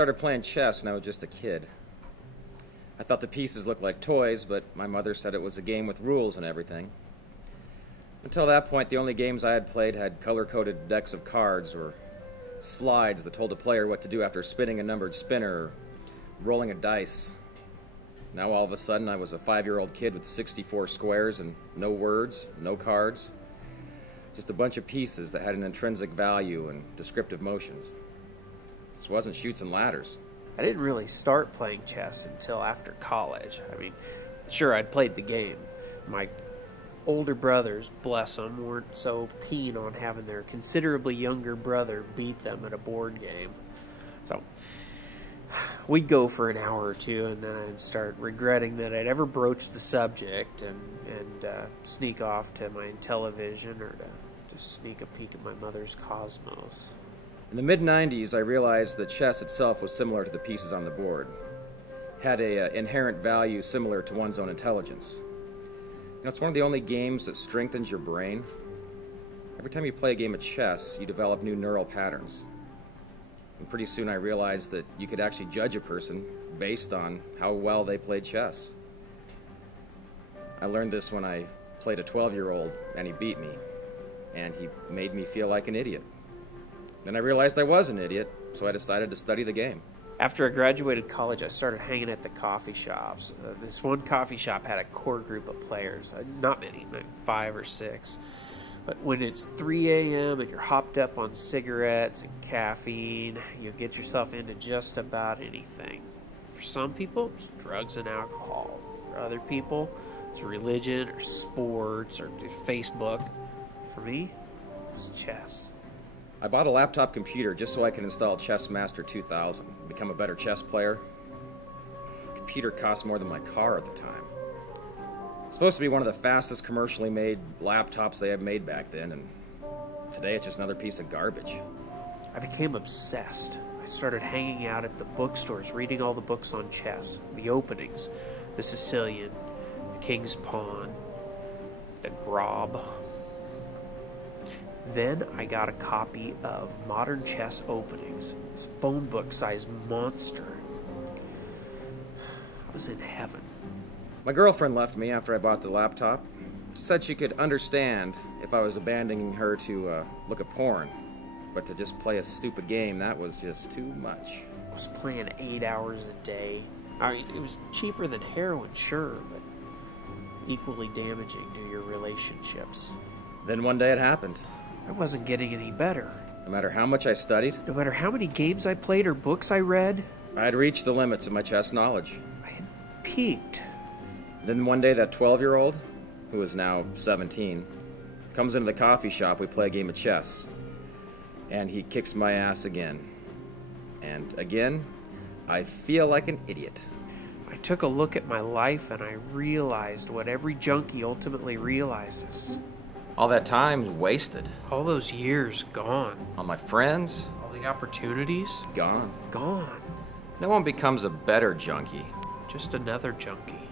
started playing chess when I was just a kid. I thought the pieces looked like toys, but my mother said it was a game with rules and everything. Until that point, the only games I had played had color-coded decks of cards or slides that told a player what to do after spinning a numbered spinner or rolling a dice. Now all of a sudden I was a 5-year-old kid with 64 squares and no words, no cards. Just a bunch of pieces that had an intrinsic value and descriptive motions. This wasn't chutes and ladders. I didn't really start playing chess until after college. I mean, sure, I'd played the game. My older brothers, bless them, weren't so keen on having their considerably younger brother beat them at a board game. So we'd go for an hour or two, and then I'd start regretting that I'd ever broached the subject and sneak off to my television or to just sneak a peek at my mother's Cosmos. In the mid-90s, I realized that chess itself was similar to the pieces on the board. Had a inherent value similar to one's own intelligence. You know, it's one of the only games that strengthens your brain. Every time you play a game of chess, you develop new neural patterns. And pretty soon I realized that you could actually judge a person based on how well they played chess. I learned this when I played a 12-year-old and he beat me, and he made me feel like an idiot. Then I realized I was an idiot, so I decided to study the game. After I graduated college, I started hanging at the coffee shops. This one coffee shop had a core group of players. Not many, like 5 or 6. But when it's 3 a.m. and you're hopped up on cigarettes and caffeine, you get yourself into just about anything. For some people, it's drugs and alcohol. For other people, it's religion or sports or Facebook. For me, it's chess. I bought a laptop computer just so I could install Chess Master 2000 and become a better chess player. The computer cost more than my car at the time. It's supposed to be one of the fastest commercially made laptops they have made back then, and today it's just another piece of garbage. I became obsessed. I started hanging out at the bookstores, reading all the books on chess, the openings, the Sicilian, the King's Pawn, the Grob. Then I got a copy of Modern Chess Openings, this phone book-sized monster. I was in heaven. My girlfriend left me after I bought the laptop. She said she could understand if I was abandoning her to look at porn, but to just play a stupid game, that was just too much. I was playing 8 hours a day. I mean, it was cheaper than heroin, sure, but equally damaging to your relationships. Then one day it happened. I wasn't getting any better. No matter how much I studied, No matter how many games I played or books I read, I had reached the limits of my chess knowledge. I had peaked. Then one day that 12-year-old, who is now 17, comes into the coffee shop, we play a game of chess, and he kicks my ass again. And again, I feel like an idiot. I took a look at my life and I realized what every junkie ultimately realizes. All that time wasted. All those years gone. All my friends, All the opportunities gone. gone. No one becomes a better junkie. Just another junkie.